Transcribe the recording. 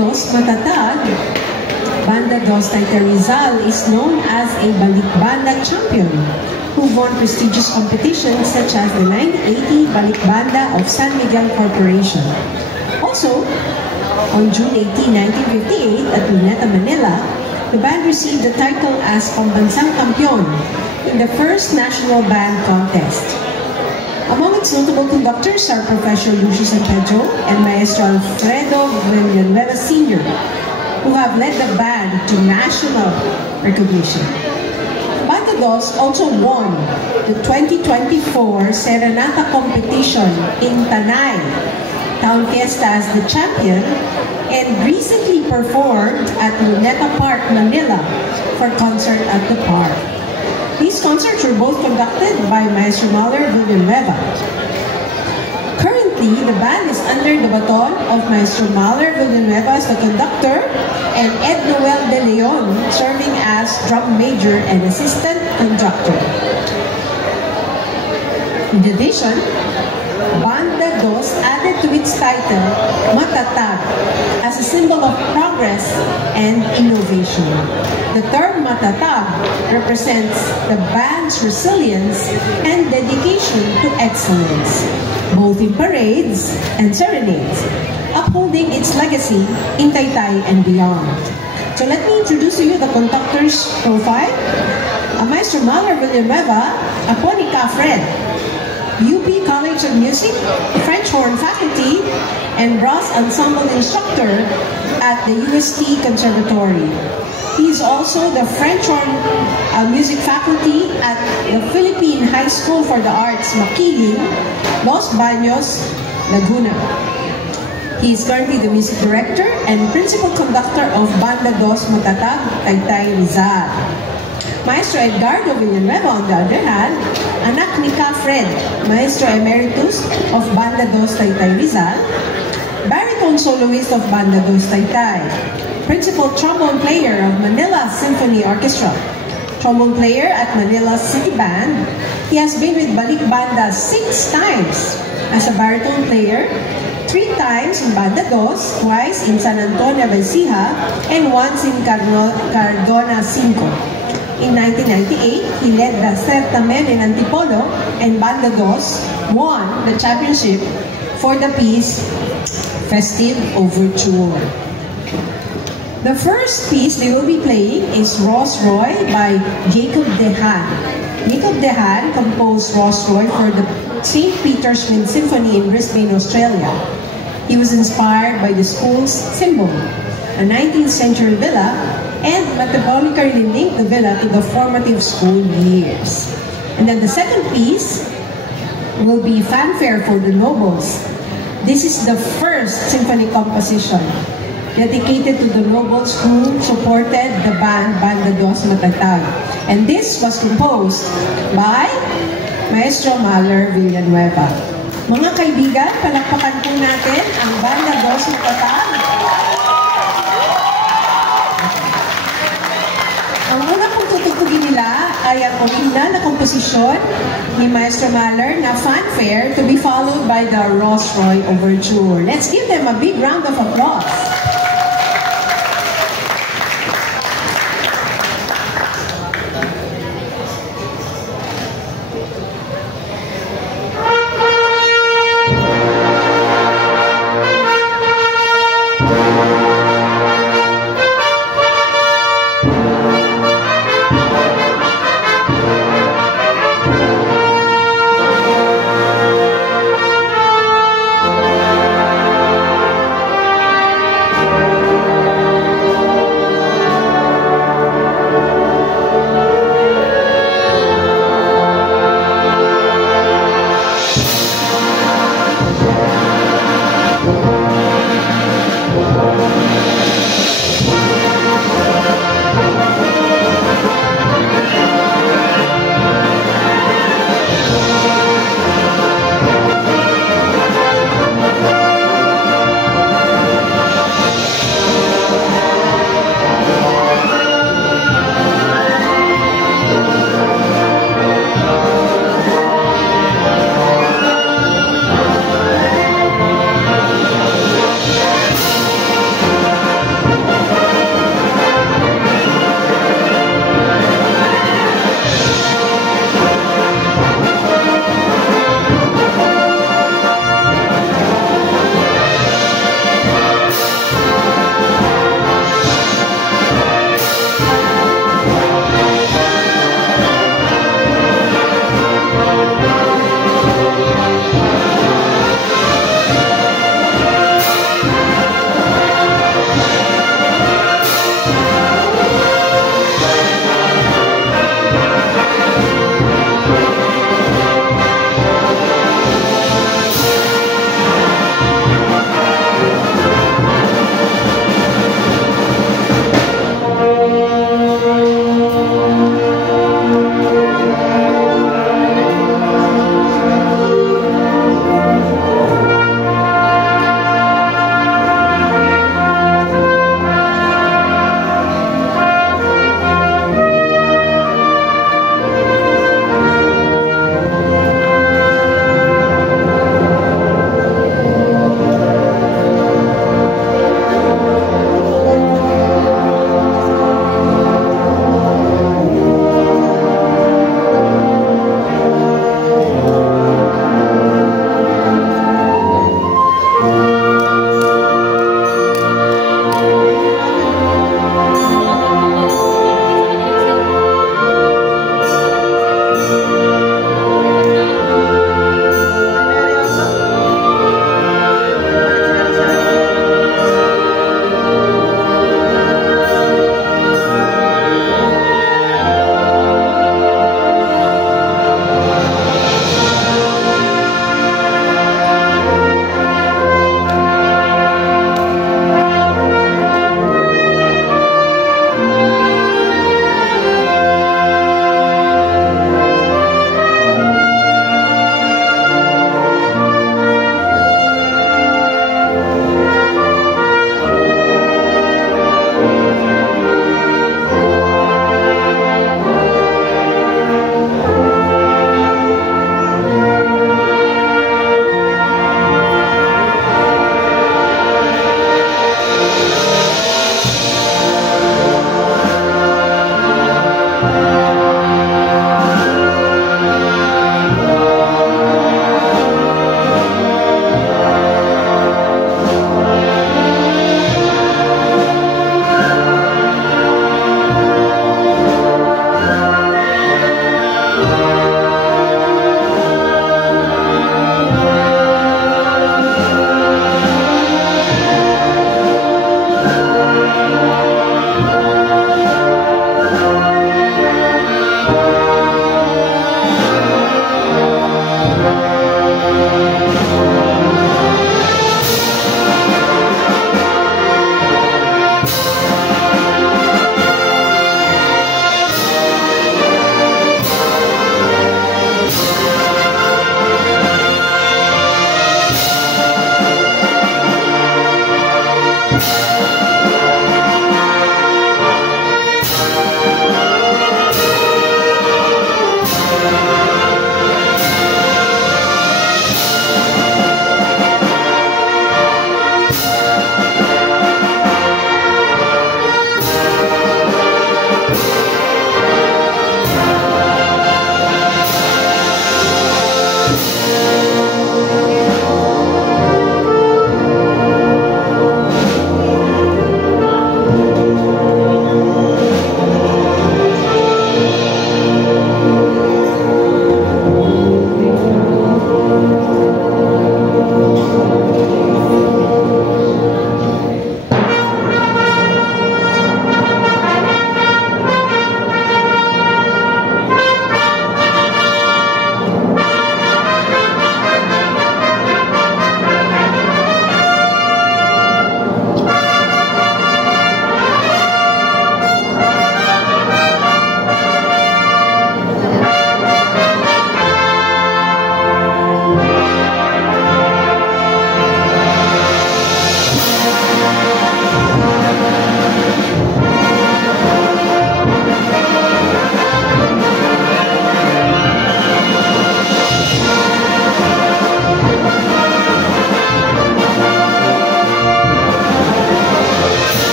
Dos Matatag, Banda Dos Taytay Rizal is known as a Balikbanda champion who won prestigious competitions such as the 1980 Balikbanda of San Miguel Corporation. Also, on June 18, 1958 at Luneta, Manila, the band received the title as Pambansang Kampiyon in the first national band contest. Among its notable conductors are Professor Lucio San Pedro and Maestro Alfredo Villanueva Sr., who have led the band to national recognition. Banda Dos also won the 2024 Serenata competition in Tanay, Town Fiesta as the champion, and recently performed at Luneta Park, Manila for concert at the park. These concerts were both conducted by Maestro Mahler Villanueva. Currently, the band is under the baton of Maestro Mahler Villanueva as the conductor and Ed Noel De Leon serving as drum major and assistant conductor. In addition, Banda Dos added to its title Matatag as a symbol of progress and innovation. The term Matatag represents the band's resilience and dedication to excellence, both in parades and serenades, upholding its legacy in Taytay and beyond. So let me introduce to you the conductor's profile. Maestro Mahler Villanueva, Aponica Fred, UP College of Music, French horn faculty, and brass ensemble instructor at the UST Conservatory. He is also the French horn music faculty at the Philippine High School for the Arts, Makiling, Los Baños, Laguna. He is currently the music director and principal conductor of Banda Dos Matatag, Taytay Rizal. Maestro Edgardo Villanueva, on the other hand, anak ni Ka Fred, Maestro Emeritus of Banda Dos Taytay Rizal, baritone soloist of Banda Dos Taytay, principal trombone player of Manila Symphony Orchestra, trombone player at Manila City Band. He has been with Balikbanda 6 times as a baritone player, 3 times in Banda Dos, twice in San Antonio Ecija, and once in Cardona 5. In 1998, he led the Certamen in Antipolo, and Banda Dos won the championship for the piece Festive Overture. The first piece they will be playing is Ross Roy by Jacob Dehan. Jacob Dehan composed Ross Roy for the St. Peter's Wind Symphony in Brisbane, Australia. He was inspired by the school's symbol, a 19th century villa, and metabolically linked the villa to the formative school years. And then the second piece will be Fanfare for the Nobles. This is the first symphony composition dedicated to the nobles who supported the band Banda Dos Matatag. And this was composed by Maestro Mahler Villanueva. Mga kaibigan, palakpakan po natin ang Banda Dos Matatag. Ang unang pong tutugtugin nila ay ang original na komposisyon ni Maestro Mahler na Fanfare, to be followed by the Ross Roy Overture. Let's give them a big round of applause.